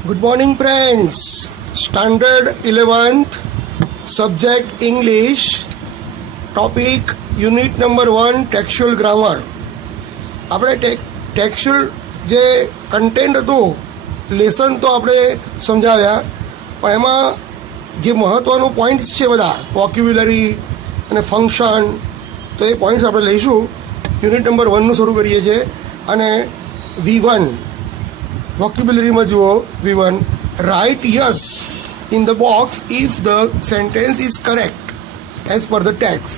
Good morning, friends. Standard 11th, subject English, topic unit number 1, textual grammar. આપણે textual જે content હતું lesson તો આપણે સમજાવ્યા, પણ એમાં જે મહત્ત્વનું પોઈન્ટ્સ છે બધા વોક્યુબ્યુલરી અને ફંક્શન, તો એ પોઈન્ટ્સ આપણે લઈશું. યુનિટ નંબર 1નું શરૂ કરીએ છીએ. અને V1 વોક્યુબ્યુલરીમાં જુઓ. V1, write yes in the box if the sentence is correct as per the text.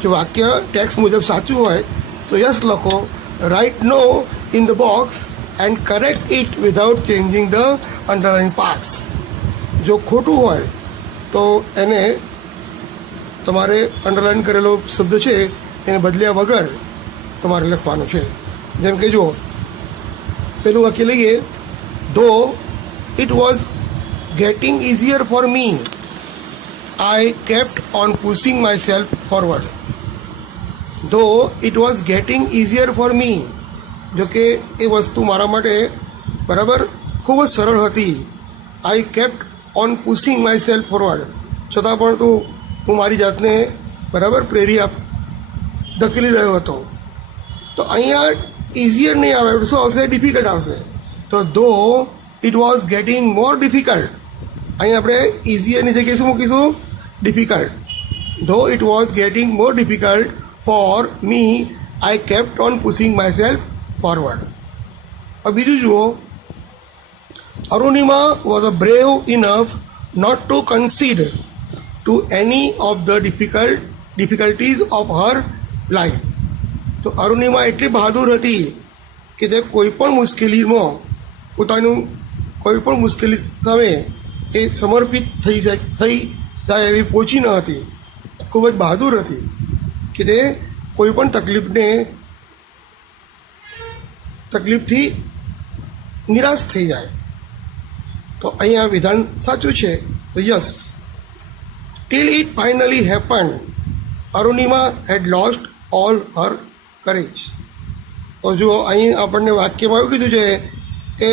જો વાક્ય ટેક્સ મુજબ સાચું હોય તો યસ લખો. Write no in the box and correct it without changing the underline parts. જો ખોટું હોય તો એને તમારે અંડરલાઇન કરેલો શબ્દ છે એને બદલ્યા વગર તમારે લખવાનું છે. જેમ કે જુઓ, પેલું વાક્ય લઈએ. Though it was getting easier for me, I kept on pushing myself forward. Though it was getting easier for me, જો કે એ વસ્તુ મારા માટે બરાબર ખૂબ જ સરળ હતી. I kept on pushing myself forward, છતાં પણ હું મારી જાતને બરાબર ધકેલી રહ્યો હતો. તો અહીંયા ઇઝીયર નહીં આવે, શું આવશે? ડિફિકલ્ટ આવશે. તો though it was getting more difficult, અહીં આપણે ઇઝીયરની જગ્યાએ શું મૂકીશું? Difficult. Though it was getting more difficult for me, I kept on pushing myself forward. હવે બીજું જુઓ. Arunima was a brave enough not to concede to any of the difficulties of her life. તો અરુણિમા એટલી બહાદુર હતી કે તે કોઈ પણ મુશ્કેલીમાં કોઈ પણ મુશ્કેલી સામે એ સમર્પિત થઈ જાય એવી પહોંચી ન હતી. ખૂબ જ બહાદુર હતી કે તે કોઈ પણ તકલીફથી નિરાશ થઈ જાય. તો અહીંયા વિધાન સાચું છે, તો yes. Till it finally happen, Arunima had lost all her courage. તો જુઓ, અહીં આપણને વાક્યમાં એવું કીધું છે કે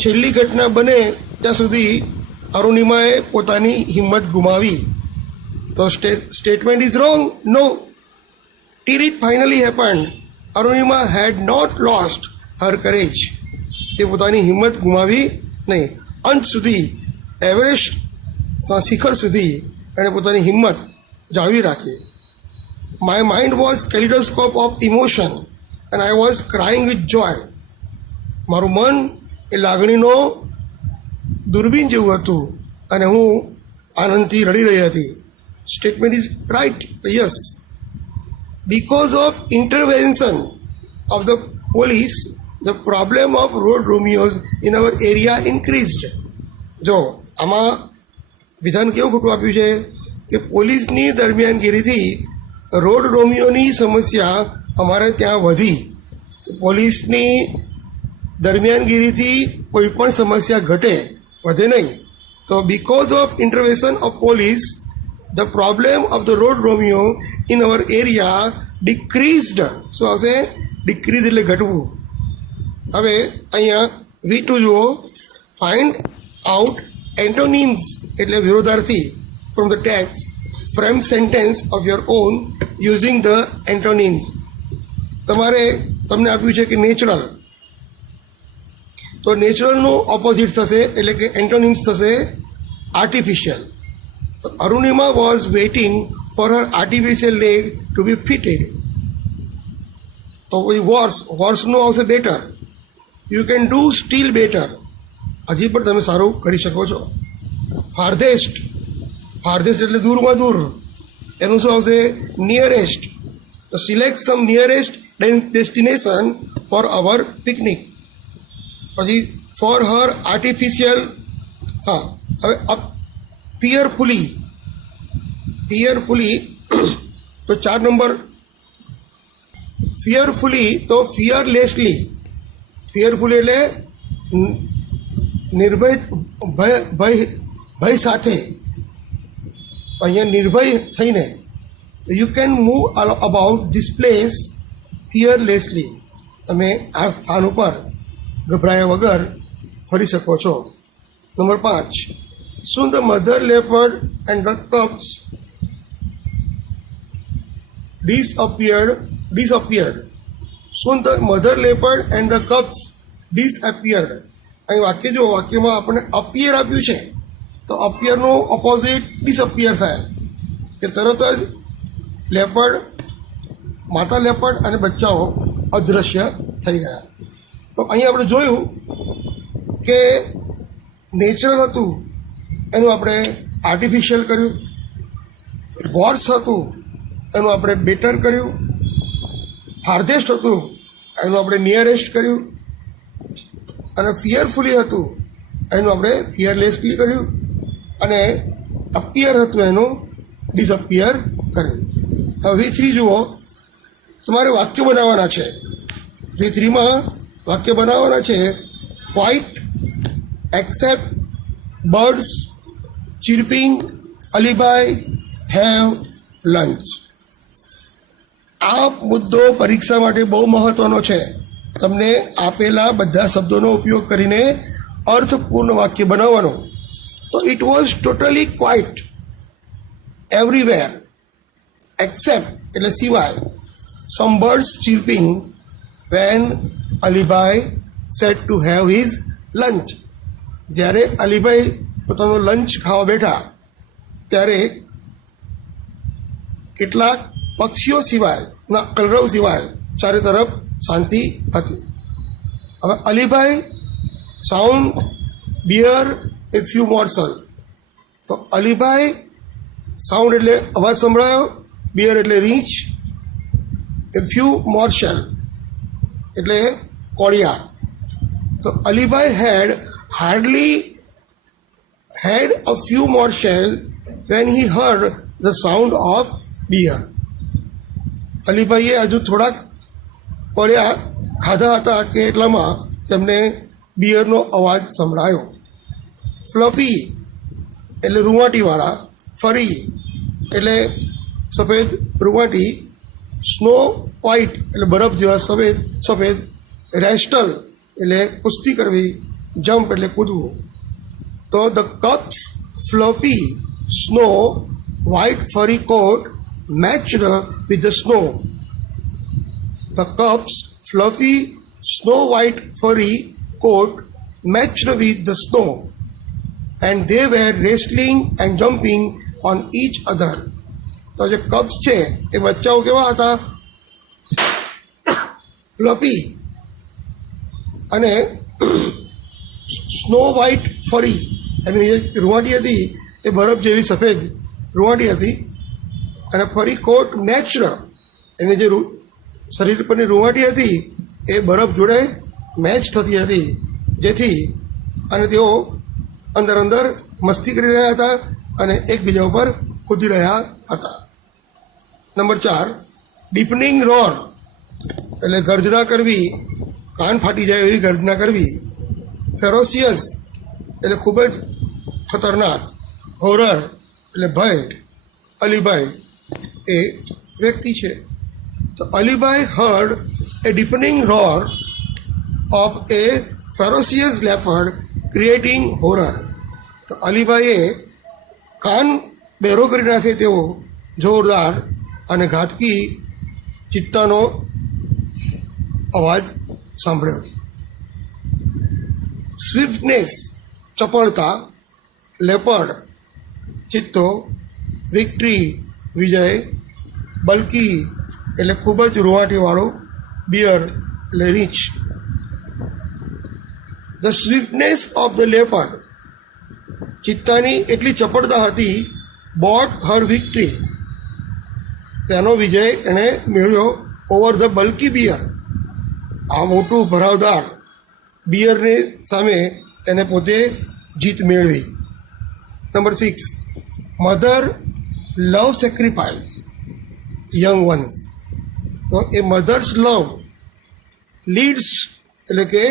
છેલ્લી ઘટના બને ત્યાં સુધી અરુણિમાએ પોતાની હિંમત ગુમાવી. તો statement is wrong. No, till it finally happen, Arunima had not lost her courage. એ પોતાની હિંમત ગુમાવી નહીં. અંત સુધી, એવરેસ્ટ શિખર સુધી એણે પોતાની હિંમત જાળવી રાખી. My mind was kaleidoscope of emotion and I was crying with joy. મારું મન એ લાગણીનો દૂરબીન જેવું હતું અને હું આનંદથી રડી રહી હતી. Statement is right, yes. Because of intervention of the police, the problem of road Romeos in our area increased. જો આમાં વિધાન કેવું ખોટું આપ્યું છે કે પોલીસની દરમિયાનગીરીથી રોડ રોમિયોની સમસ્યા અમારે ત્યાં વધી. પોલીસની દરમિયાનગીરીથી કોઈ પણ સમસ્યા ઘટે, વધે નહીં. તો because of intervention of police, the problem of the road Romeo in our area decreased. શું આવશે? ડિક્રીઝ એટલે ઘટવું. હવે અહીંયા V2 જુઓ. ફાઇન્ડ આઉટ એન્ટોનિમ્સ એટલે વિરોધાર્થી from the text. Frame sentence of your own using the antonyms. તમને આપ્યું છે કે નેચરલ, તો નેચરલનું ઓપોઝિટ થશે એટલે કે એન્ટોનિમ્સ થશે આર્ટિફિશિયલ. તો Arunima was waiting for her artificial leg to be fitted. તો પછી વર્સનું આવશે better. You can do still better. હજી પણ તમે સારું કરી શકો છો. ફાર્ધેસ્ટ એટલે દૂરમાં દૂર, એનું શું આવશે? નિયરેસ્ટ. તો select some nearest destination for our picnic. પછી ફોર હર આર્ટિફિશિયલ. હા, હવે ફિયરફુલી તો 4 નંબર. ફિયરફુલી તો ફિયરલેસલી. ફિયરફુલી એટલે નિર્ભય, ભય સાથે. અહીંયા નિર્ભય થઈને. તો you can move about this place fearlessly. તમે આ સ્થાન ઉપર ગભરાયા વગર ફરી શકો છો. Number 5, soon the mother leopard and the cubs disappeared. Soon the mother leopard and the cubs disappeared. અહીં વાક્ય જો વાક્યમાં આપણને અપિયર આપ્યું છે તો અપિયરનો ઓપોઝિટ ડિસઅપિયર થાય કે તરત જ લેપર્ડ, માતા લેપર્ડ અને બચ્ચાઓ અદૃશ્ય થઈ ગયા. તો અહીં આપણે જોયું કે નેચરલ હતું એનું આપણે આર્ટિફિશિયલ કર્યું, વોર્સ હતું એનું આપણે બેટર કર્યું, ફાર્ધેસ્ટ હતું એનું આપણે નિયરેસ્ટ કર્યું, અને ફિયરફુલી હતું એનું આપણે ફિયરલેસલી કર્યું, અને અપિયર હતું એનું ડિસઅપિયર કર્યું. હવે V3 જુઓ, તમારે વાક્ય બનાવવાના છે. V3માં વાક્ય બનાવવાના છે quiet, except, birds, chirping, Alibhai, have, lunch. આ મુદ્દો પરીક્ષા માટે બહુ મહત્વનો છે. તમને આપેલા બધા શબ્દોનો ઉપયોગ કરીને અર્થપૂર્ણ વાક્ય બનાવવાનો. તો it was totally quiet everywhere except એટલે સિવાય some birds chirping when Alibhai set to have his lunch. જ્યારે અલીભાઈ પોતાનો લંચ ખાવા બેઠા ત્યારે કેટલાક પક્ષીઓ સિવાય ના કલરવ સિવાય ચારે તરફ શાંતિ હતી. હવે Alibhai sound bear a few morsel. તો અલીભાઈ સાઉન્ડ એટલે અવાજ સંભળાયો, બિયર એટલે રીંછ, એ ફ્યુ મોર્સલ એટલે કોળિયા. તો અલીભાઈ હેડ hardly had a few more shell when he heard the sound of beer. અલીભાઈએ હજુ થોડાક કોળિયા ખાધા હતા કે એટલામાં તેમને બિયરનો અવાજ સંભળાયો. ફ્લફી એટલે રૂંવાટીવાળા, ફરી એટલે સફેદ રૂંવાટી, સ્નો વ્હાઇટ એટલે બરફ જેવા સફેદ, રેસ્ટલ એટલે કુસ્તી કરવી, જમ્પ એટલે કૂદવું. તો the cups fluffy snow white furry coat matched with the snow. The cub's fluffy snow white furry coat matched with the snow, and they were wrestling and jumping on each other. તો જે cubs છે એ બચ્ચાઓ કેવા હતા? Fluffy અને snow white ફરી, એની જે રૂંવાટી હતી એ બરફ જેવી સફેદ રૂંવાટી હતી, અને ફરી કોટ મેચ્ડ, એની જે શરીર પરની રૂંવાટી હતી એ બરફ જોડે મેચ થતી હતી, જેથી અને તેઓ અંદર અંદર મસ્તી કરી રહ્યા હતા અને એકબીજા ઉપર કૂદી રહ્યા હતા. નંબર 4, ડીપનિંગ રોર એટલે ગર્જના કરવી, કાન ફાટી જાય એવી ગર્જના કરવી. ફેરોસિયસ એટલે ખૂબ જ ખતરનાક, હોરર એટલે ભય. અલીભાઈ એ વ્યક્તિ છે. તો Alibhai heard a deepening roar of a ferocious leopard creating horror. તો અલીભાઈએ કાન બેરો કરી નાખે તેવો જોરદાર અને ઘાતકી ચિત્તાનો અવાજ સાંભળ્યો. સ્વિફ્ટનેસ ચપળતા, લેપર્ડ ચિત્તો, વિક્ટરી વિજય, બલ્કી એટલે ખૂબ જ રૂંવાટીવાળું, બિયર એટલે રીંછ. ધ સ્વિફ્ટનેસ ઓફ ધ લેપર્ડ ચિત્તાની એટલી ચપળતા હતી, બોટ હર વિક્ટરી તેનો વિજય એણે મેળવ્યો ઓવર ધ બલ્કી બિયર આ મોટું ભરાવદાર બિયરની સામે એને પોતે જીત મેળવી. Number 6, mother love sacrifice young ones. તો એ મધર્સ લવ લીડ્સ એટલે કે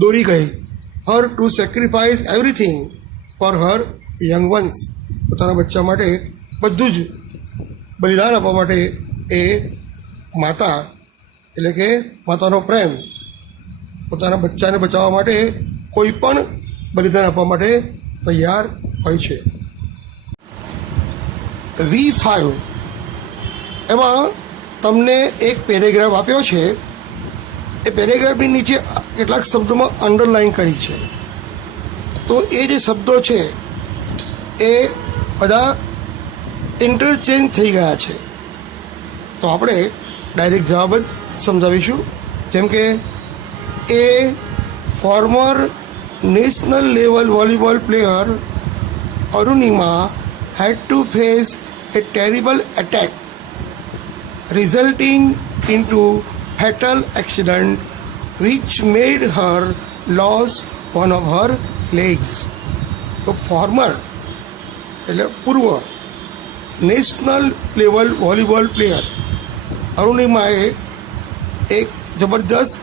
દોરી ગઈ, her to sacrifice everything for her young ones. પોતાના બચ્ચા માટે બધું જ બલિદાન આપવા માટે એ માતા એટલે કે માતાનો પ્રેમ પોતાના બચ્ચાને બચાવવા માટે કોઈ પણ બલિદાન આપવા માટે તૈયાર હોય છે. V5 એમાં તમને એક પેરેગ્રાફ આપ્યો છે. એ પેરેગ્રાફની નીચે કેટલાક શબ્દોમાં અંડરલાઇન કરી છે. તો એ જે શબ્દો છે એ બધા ઇન્ટરચેન્જ થઈ ગયા છે. તો આપણે ડાયરેક્ટ જવાબ જ સમજાવીશું. જેમ કે a former national level volleyball player Arunima had to face a terrible attack resulting into fatal accident which made her lose one of her legs. તો ફોર્મર એટલે પૂર્વ નેશનલ લેવલ વોલીબોલ પ્લેયર અરુણિમાએ એક જબરદસ્ત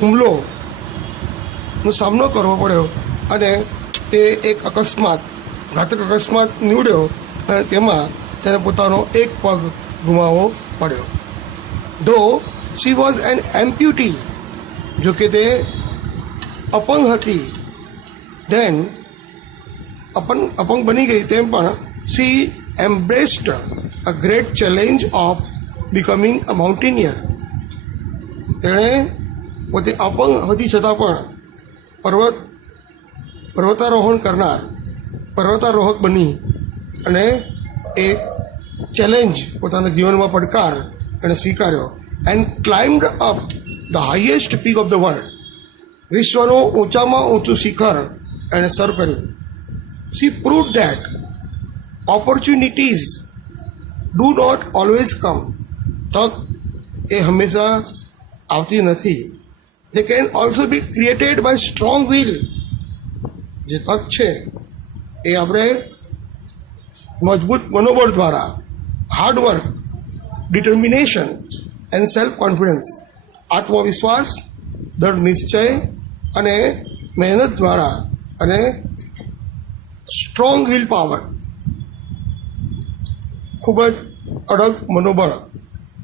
હુમલોનો સામનો કરવો પડ્યો અને તે એક ઘાતક અકસ્માત નીવડ્યો અને તેમાં તેને પોતાનો એક પગ ગુમાવવો પડ્યો. ધો શી વોઝ એન એમ્પ્યુટી, જો કે તે અપંગ હતી, ધેન અપંગ બની ગઈ તેમ પણ she embraced a great challenge of becoming a mountaineer. તેણે પોતે અપંગ હતી છતાં પણ પર્વતારોહક બની અને એક ચેલેન્જ પોતાના જીવનમાં પડકાર એણે સ્વીકાર્યો. And climbed up the highest peak of the world, વિશ્વનું ઊંચામાં ઊંચું શિખર એણે સર કર્યું. She proved that opportunities do not always come, તક એ હંમેશા આવતી નથી. They can also be created by strong will. જે તક છે એ આપણે મજબૂત મનોબળ દ્વારા, hard work, determination and self confidence, આત્મવિશ્વાસ, દૃઢ નિશ્ચય અને મહેનત દ્વારા અને સ્ટ્રોંગ વિલ પાવર, ખૂબ જ અડગ મનોબળ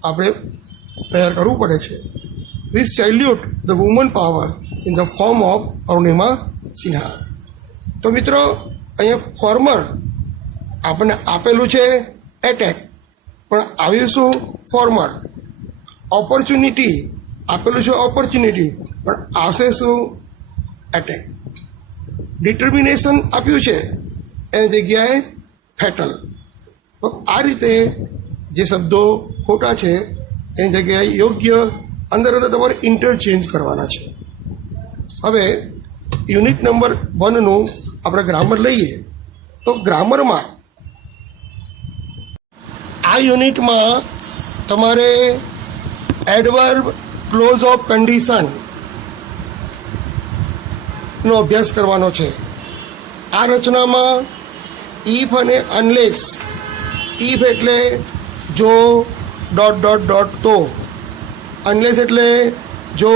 આપણે તૈયાર કરવું પડે છે. We salute the woman power in the form of Arunima Sinha. તો મિત્રો, અહીંયા ફોર્મર આપણને આપેલું છે એટેક, પણ આવ્યું શું? ફોર્મર. ઓપોર્ચ્યુનિટી આપેલું છે ઓપોર્ચ્યુનિટી, પણ આવશે શું? એટેક. ડિટર્મિનેશન આપ્યું છે એની જગ્યાએ ફેટલ. તો આ રીતે જે શબ્દો ખોટા છે એની જગ્યાએ યોગ્ય અંદર તમારે ઇન્ટરચેન્જ કરવાના છે. હવે યુનિટ નંબર 1નું આપણે ગ્રામર લઈએ. તો ગ્રામરમાં આ યુનિટમાં તમારે એડવર્બ, ક્લોઝ ઓફ કન્ડિશન નો અભ્યાસ કરવાનો છે. આ રચનામાં ઇફ અને અનલેસ, ઇફ એટલે જો તો, અનલેસ એટલે જો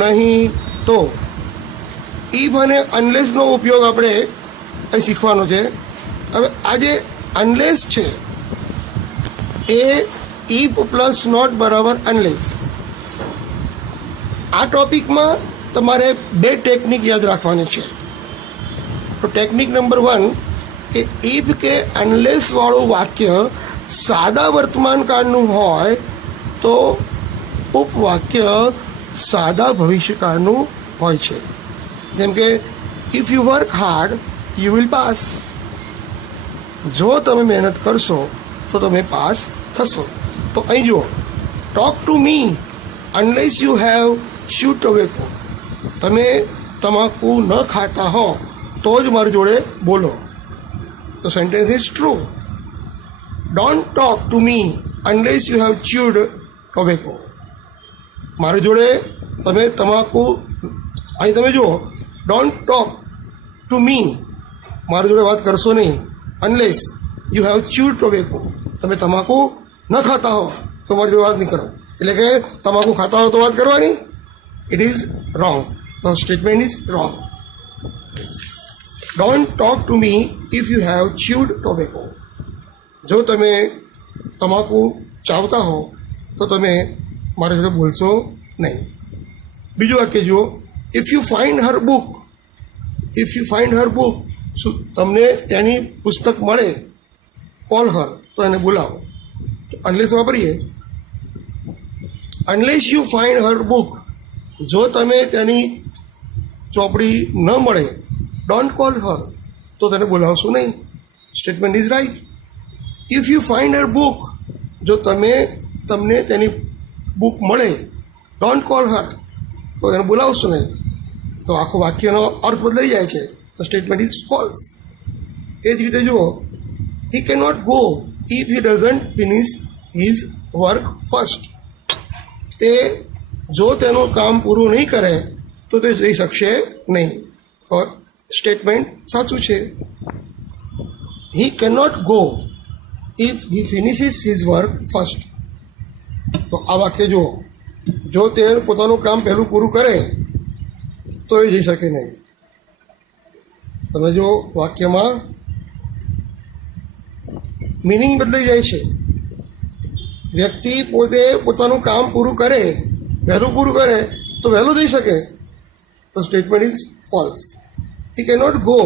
નહીં તો. ઇફ અને અનલેસનો ઉપયોગ આપણે અહીં શીખવાનો છે. હવે આ જે અનલેસ છે એ ઇફ પ્લસ નોટ બરાબર અનલેસ. આ ટોપિકમાં તમારે 2 ટેકનિક યાદ રાખવાની છે. તો ટેકનિક નંબર 1 કે ઇફ કે અનલેસવાળું વાક્ય સાદા વર્તમાન કાળનું હોય તો ઉપવાક્ય સાદા ભવિષ્યકાળનું હોય છે. જેમ કે if you work hard you will pass. જો તમે મહેનત કરશો તો તમે પાસ થશો. તો અહીં જુઓ, talk to me unless you have chewed tobacco. તમે તમાકુ ન ખાતા હો તો જ મારી જોડે બોલો. તો sentence is true. Don't talk to me unless you have chewed tobacco. મારી જોડે તમે તમાકુ, અહીં તમે જુઓ, ડોન્ટ ટોક ટુ મી, મારી જોડે વાત કરશો નહીં, unless you have chewed tobacco. તમે તમાકુ ન ખાતા હો તો મારી જોડે વાત નહીં કરો. એટલે કે તમાકુ ખાતા હો તો વાત કરવાની. It is wrong. તો statement is wrong. Don't talk to me if you have chewed tobacco. જો તમે તમાકુ ચાવતા હો તો તમે મારી જોડે બોલશો નહીં. બીજું વાક્ય જુઓ, if you find her book if you find her book, શું તમને તેની પુસ્તક મળે, કોલ હર, તો એને બોલાવો. તો અનલેસ વાપરીએ. Unless you find her book, જો તમે તેની ચોપડી ન મળે, ડોન્ટ કોલ હર, તો તેને બોલાવશો નહીં. Statement is right. If you find her book, જો તમને તેની બુક મળે, ડોન્ટ કોલ હર, તો તેને બોલાવશો નહીં. તો આખો વાક્યનો અર્થ બદલાઈ જાય છે. તો સ્ટેટમેન્ટ ઇઝ ફોલ્સ. એ જ રીતે જુઓ, he can not go if he doesn't finish his work first. તે જો તેનું કામ પૂરું નહીં કરે તો તે જઈ શકશે નહીં. સ્ટેટમેન્ટ સાચું છે. He can not go if he finishes his work first. તો આ વાક્ય જુઓ, જો તે પોતાનું કામ પહેલું પૂરું કરે તો એ જઈ શકે નહીં. તમે જો વાક્યમાં મિનિંગ બદલાઈ જાય છે. વ્યક્તિ પોતે પોતાનું કામ પૂરું કરે, વહેલું પૂરું કરે તો વહેલું જઈ શકે. તો statement is false. He can not go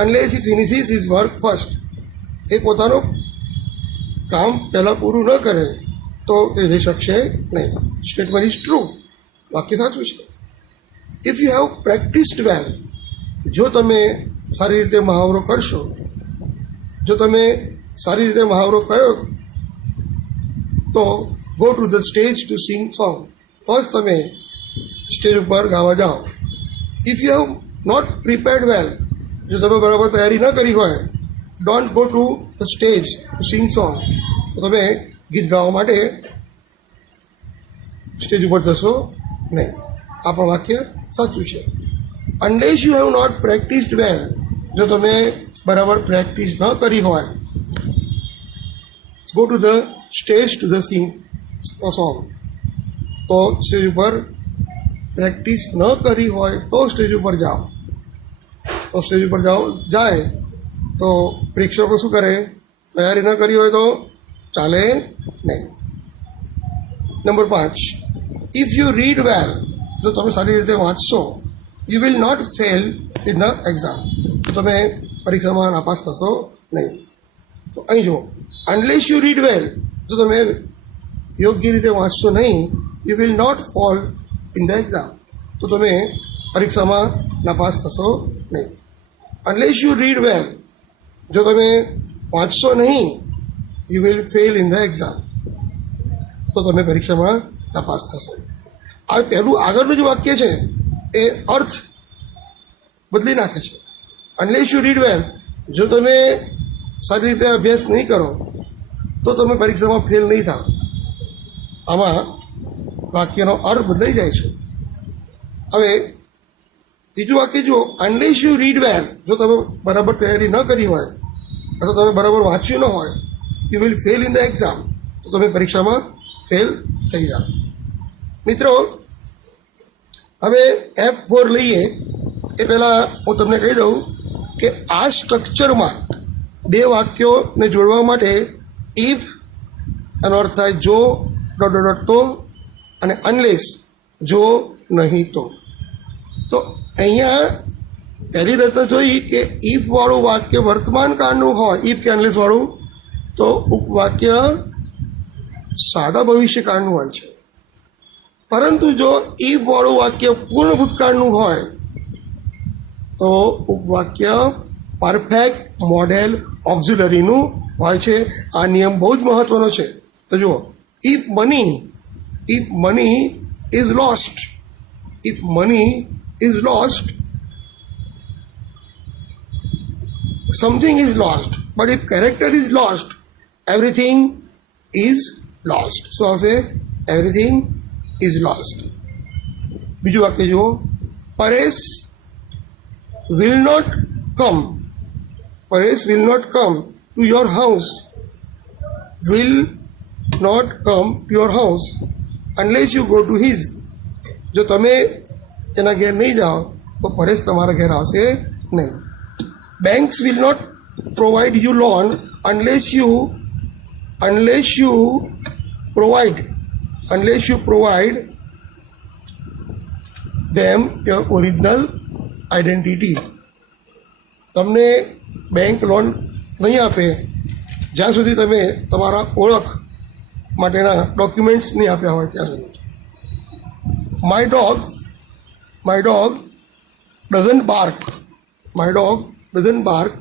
unless he finishes his work first. એ પોતાનું કામ પહેલાં પૂરું ન કરે તો એ જઈ શકશે નહીં. Statement is true. વાક્ય સાચું છે. ઇફ યુ હેવ પ્રેક્ટિસ્ડ વેલ, જો તમે સારી રીતે મહાવરો કરશો, જો તમે સારી રીતે મહાવરો કર્યો તો go to the stage to sing song, તો જ તમે સ્ટેજ ઉપર ગાવા જાઓ. If you have not prepared well, જો તમે બરાબર તૈયારી ન કરી હોય, don't go to the stage to sing song, તો તમે ગીત ગાવા માટે સ્ટેજ ઉપર જશો નહીં. આ પણ વાક્ય સાચું છે. અનલેસ યુ હેવ નોટ પ્રેક્ટિસ્ડ વેલ, જો તમે બરાબર પ્રેક્ટિસ ન કરી હોય, go to the stage to the Singh song, તો સ્ટેજ ઉપર પ્રેક્ટિસ ન કરી હોય તો સ્ટેજ ઉપર જાઓ. તો સ્ટેજ ઉપર જાય તો પ્રેક્ષકો શું કરે? તૈયારી ન કરી હોય તો ચાલે નહીં. Number 5, if you read well, જો તમે સારી રીતે વાંચશો, you will not fail in the exam, તો તમે પરીક્ષામાં નાપાસ થશો નહીં. તો અહીં જુઓ, અનલેસ યુ રીડ વેલ, જો તમે યોગ્ય રીતે વાંચશો નહીં, you will not fall in the exam, તો તમે પરીક્ષામાં નાપાસ થશો નહીં. અનલેસ યુ રીડ વેલ, જો તમે વાંચશો નહીં, you will fail in the exam, તો તમે પરીક્ષામાં નાપાસ થશો. આ પહેલું આગળનું જે વાક્ય છે એ અર્થ બદલી નાખે છે. અનલેસ યુ રીડ વેલ, જો તમે સારી રીતે અભ્યાસ નહીં કરો તો તમે પરીક્ષામાં ફેલ નહીં થાવ. આમાં વાક્યનો અર્થ બદલાઈ જાય છે. હવે ત્રીજું વાક્ય જુઓ, અનલેસ યુ રીડ વેલ, જો તમે બરાબર તૈયારી ન કરી હોય અથવા તમે બરાબર વાંચ્યું ન હોય, you will fail in the exam, તો તમે પરીક્ષામાં ફેલ થઈ જાઓ. મિત્રો, હવે F4 લઈએ એ પહેલાં હું તમને કહી દઉં કે આ સ્ટ્રક્ચરમાં બે વાક્યોને જોડવા માટે ઇફ એનો અર્થ થાય જો ડોટ ડોટ તો, અને અનલેસ જો નહીં તો. તો અહીંયા પહેલી રચના જોઈ કે ઇફવાળું વાક્ય વર્તમાન કાળનું હોય, ઇફ કે અનલેસવાળું, તો ઉપવાક્ય સાદા ભવિષ્યકાળનું હોય છે. પરંતુ જો ઇફવાળું વાક્ય પૂર્ણ ભૂતકાળનું હોય તો ઉપવાક્ય પરફેક્ટ મોડેલ ઓક્ઝિલરીનું હોય છે. આ નિયમ બહુ જ મહત્વનો છે. તો જુઓ, if money is lost, if money is lost, something is lost, but if character is lost, everything is lost. So I say everything is lost. બીજું વાક્ય જુઓ, Paresh will not come to your house, will not come to your house unless you go to his. જો તમે એના ઘેર નહીં જાઓ તો પરેશ તમારા ઘેર આવશે નહીં. Banks will not provide you loan unless you provide them your original identity. તમને બેંક લોન નહીં આપે જ્યાં સુધી તમે તમારા ઓળખ માટેના ડોક્યુમેન્ટ્સ નહીં આપ્યા હોય ત્યાં સુધી. My dog doesn't bark. My dog doesn't bark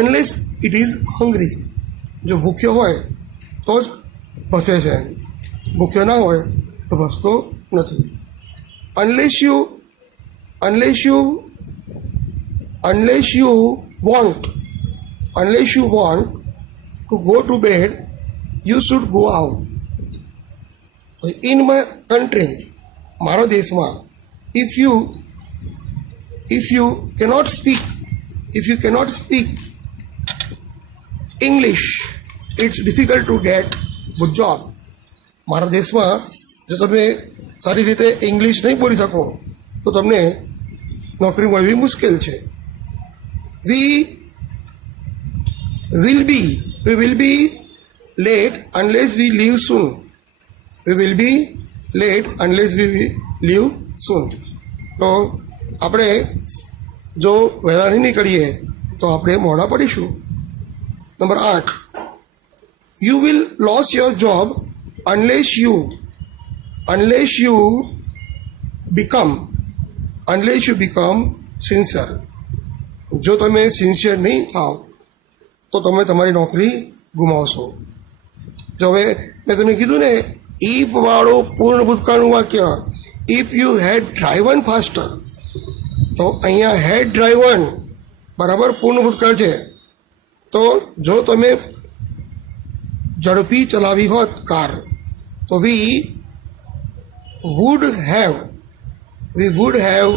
unless it is hungry. જો ભૂખ્યો હોય તો જ ભસે છે, ભૂખ્યો ના હોય તો ભસતો નથી. unless you want to go to bed, you should go out. In my country, મારા દેશમાં, if you cannot speak English, it's difficult to get good job. મારા દેશમાં જો તમે સારી રીતે ઇંગ્લિશ નહીં બોલી શકો તો તમને નોકરી મળવી મુશ્કેલ છે. we will be late unless we leave soon. We will be late unless we leave soon. તો આપણે જો વહેલા નહીં નીકળીએ તો આપણે મોડા પડીશું. Number 8, you will lose your job unless you become sincere. જો તમે સિન્સિયર નહીં થાવ તો તમે તમારી નોકરી ગુમાવશો. જો હવે મેં તમને કીધું ને ઇફ વાળું પૂર્ણ ભૂતકાળનું વાક્ય, ઇફ યુ હેડ ડ્રાઈવન ફાસ્ટર, તો અહીંયા હેડ ડ્રાઈવન બરાબર પૂર્ણ ભૂતકાળ છે. તો જો તમે ઝડપી ચલાવી હોત કાર તો વી વુડ હેવ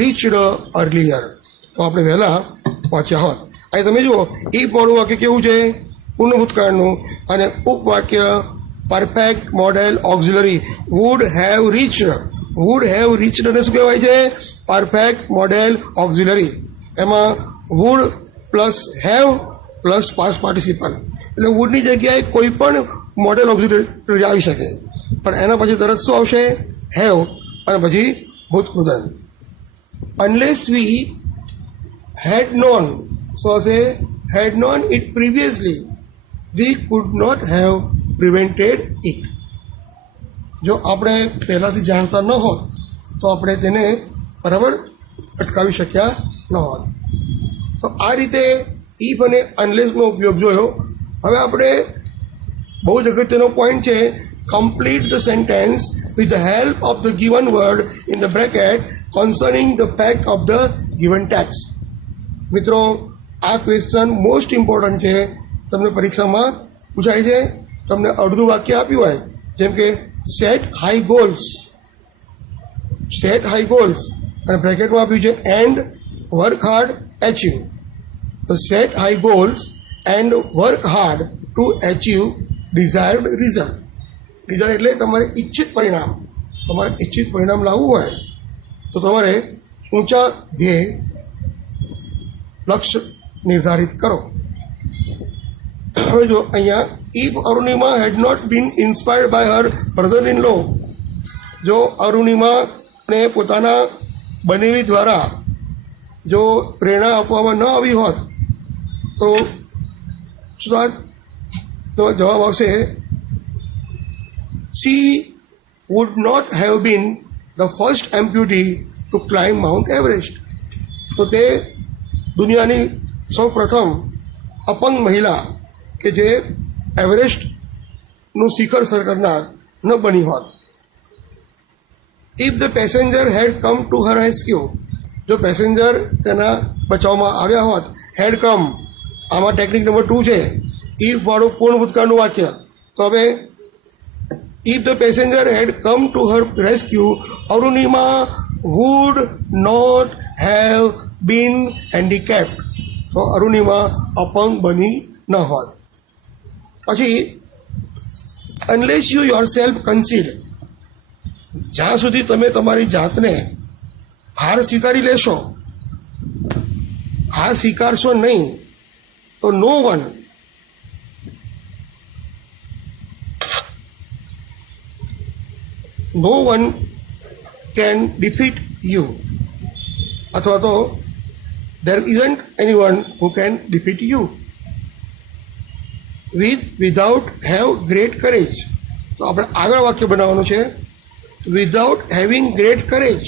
રીચડ અર્લિયર, તો આપણે વહેલા પહોંચ્યા હોત. અહીં તમે જુઓ ઈ વાળું વાક્ય કેવું છે, પૂર્ણ ભૂતકાળનું, અને ઉપવાક્ય perfect modal auxiliary would have reached અને શું કહેવાય છે, પરફેક્ટ મોડેલ ઓક્ઝિલરી. એમાં would plus have plus past participle, એટલે વુડની જગ્યાએ કોઈ પણ મોડેલ ઓક્ઝિલરી આવી શકે, પણ એના પછી તરત શું આવશે, હેવ, અને પછી ભૂતકૃદન. અનલેસ વી હેડ નોન, શું હશે, had known it previously we could not have prevented it. જો આપણે પહેલાંથી જાણતા ન હોત તો આપણે તેને બરાબર અટકાવી શક્યા ન હોત. તો આ રીતે ઇફ અને અનલેસનો ઉપયોગ જોયો. હવે આપણે બહુ જ અગત્યનો પોઈન્ટ છે, complete the sentence with the help of the given word in the bracket concerning the fact of the given text. મિત્રો આ ક્વેશ્ચન મોસ્ટ ઇમ્પોર્ટન્ટ છે, તમને પરીક્ષામાં પૂછાય છે. તમને અડધું વાક્ય આપ્યું હોય, જેમ કે સેટ હાઈ ગોલ્સ અને બ્રેકેટમાં આપ્યું છે એન્ડ વર્ક હાર્ડ એચીવ. તો set high goals and work hard two achieve desired result. Result એટલે તમારે ઈચ્છિત પરિણામ લાવવું હોય તો તમારે ઊંચા ધ્યેય લક્ષ્ય નિર્ધારિત કરો. હવે જો અહીંયા if Arunima had not been inspired by her brother in law, જો અરુણિમાને પોતાના બનેવી દ્વારા જો પ્રેરણા આપવામાં ન આવી હોત તો શું તો જવાબ આવશે she would not have been the first amputee to climb Mount Everest. તો તે દુનિયાની સૌ પ્રથમ અપંગ મહિલા કે જે એવરેસ્ટનું શિખર સર કરનાર ન બની હોત. If the passenger had come to her rescue, જો પેસેન્જર તેના બચાવમાં આવ્યા હોત, હેડ કમ, આમાં ટેકનિક નંબર 2 છે, ઇફ વાળું પૂર્ણ ભૂતકાળનું વાક્ય. તો હવે if the passenger had come to her rescue, Arunima would not have been handicapped. તો અરુણિમા અપંગ બની ન હોત. પછી અનલેસ યુ યોર સેલ્ફ કન્સીડ, જ્યાં સુધી તમે તમારી જાતને હાર સ્વીકારી લેશો, હાર સ્વીકારશો નહીં તો નો વન કેન ડિફીટ યુ, અથવા તો there isn't anyone who can defeat you. Without have great courage. તો આપણે આગળ વાક્ય બનાવવાનું છે without having great courage.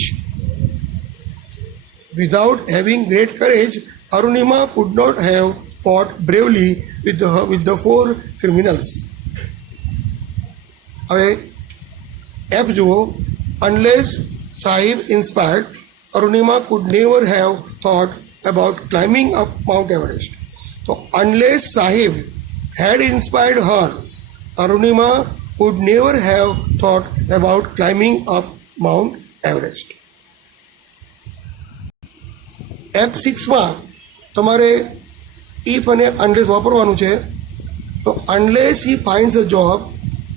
Without having great courage Arunima could not have fought bravely with the four criminals. હવે F જુઓ, unless Sahib inspired Arunima could never have thought about climbing up Mount Everest. તો unless Sahib had inspired her, Arunima would never have thought about climbing up Mount Everest. F6માં તમારે if અને unless વાપરવાનું છે. તો unless he finds a job,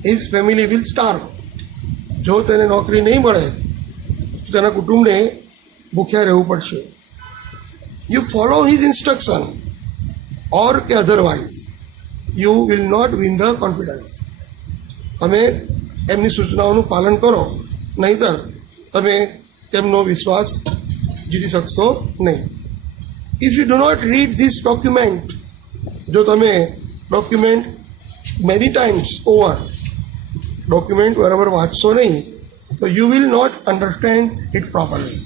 his family will starve. જો તેને નોકરી નહીં મળે તો તેના કુટુંબને ભૂખ્યા રહેવું પડશે. You follow his instruction or કે otherwise you will not win the confidence. તમે એમની સૂચનાઓનું પાલન કરો, નહીંતર તમે તેમનો વિશ્વાસ જીતી શકશો નહીં. If you do not read this document, જો તમે document many times over document બરાબર વાંચશો નહીં તો you will not understand it properly.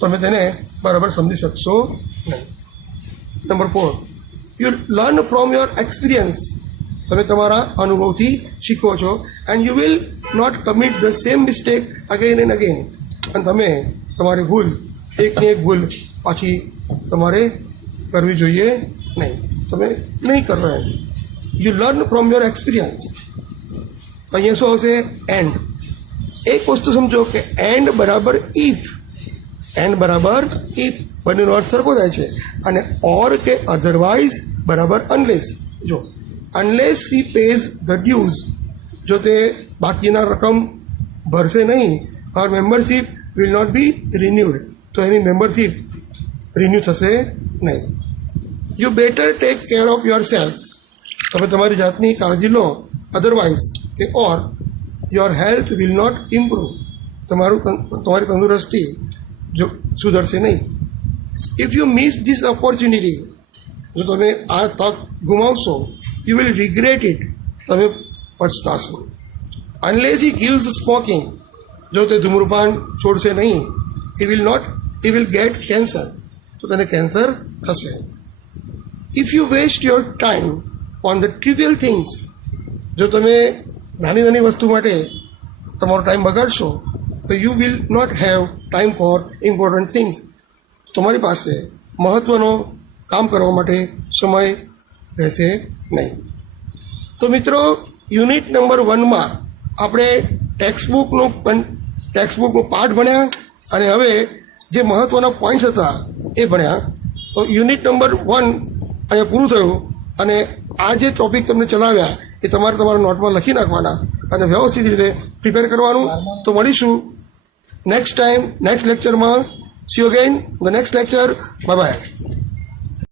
તમે તેને બરાબર સમજી શકશો નહીં. Number 4, you learn from your experience. તમે તમારા અનુભવથી શીખો છો. And you will not commit the same mistake again and again. અને તમે તમારી ભૂલ એકની એક ભૂલ પાછી તમારે કરવી જોઈએ નહીં. તમે નહીં કરો એમ. You learn from your experience. અહીંયા શું આવશે? એન્ડ. એક વસ્તુ સમજો કે એન્ડ બરાબર ઇફ. એન્ડ બરાબર ઇફ બંનેનો અર્થ સરખો થાય છે. અને ઓર કે અધરવાઇઝ બરાબર અનલેસ. જો unless he pays the dues, જો તે બાકીના રકમ ભરશે નહીં, or membership will not be renewed, તો એની મેમ્બરશીપ રિન્યૂ થશે નહીં. You better take care of yourself. તમે તમારી જાતની કાળજી લો. અધરવાઇઝ કે or your health will not improve, તમારી તંદુરસ્તી જો સુધરશે નહીં. If you miss this opportunity, જો તમે આ તક ગુમાવશો, યુ વિલ રિગ્રેટ ઇટ, તમે પછતાશો. અનલેસ હી ગીવ્સ સ્મોકિંગ, જો તે ધૂમ્રપાન છોડશે નહીં, હી વિલ ગેટ કેન્સર, તો તેને કેન્સર થશે. If you waste your time on the trivial things, જો તમે નાની નાની વસ્તુ માટે તમારો ટાઈમ બગાડશો તો you will not have time for important things. તમારી પાસે મહત્ત્વનો કામ કરવા માટે સમય રહેશે નહીં. તો મિત્રો, યુનિટ નંબર 1માં આપણે ટેક્સ્ટબુકનો પાઠ ભણ્યા અને હવે જે મહત્ત્વના પોઈન્ટ્સ હતા એ ભણ્યા. તો યુનિટ નંબર 1 અહીંયા પૂરું થયું અને આ જે ટોપિક તમને ચલાવ્યા એ તમારે તમારા નોટમાં લખી નાખવાના અને વ્યવસ્થિત રીતે પ્રિપેર કરવાનું. તો મળીશું નેક્સ્ટ ટાઈમ નેક્સ્ટ લેક્ચરમાં. See you again in the next lecture. Bye bye.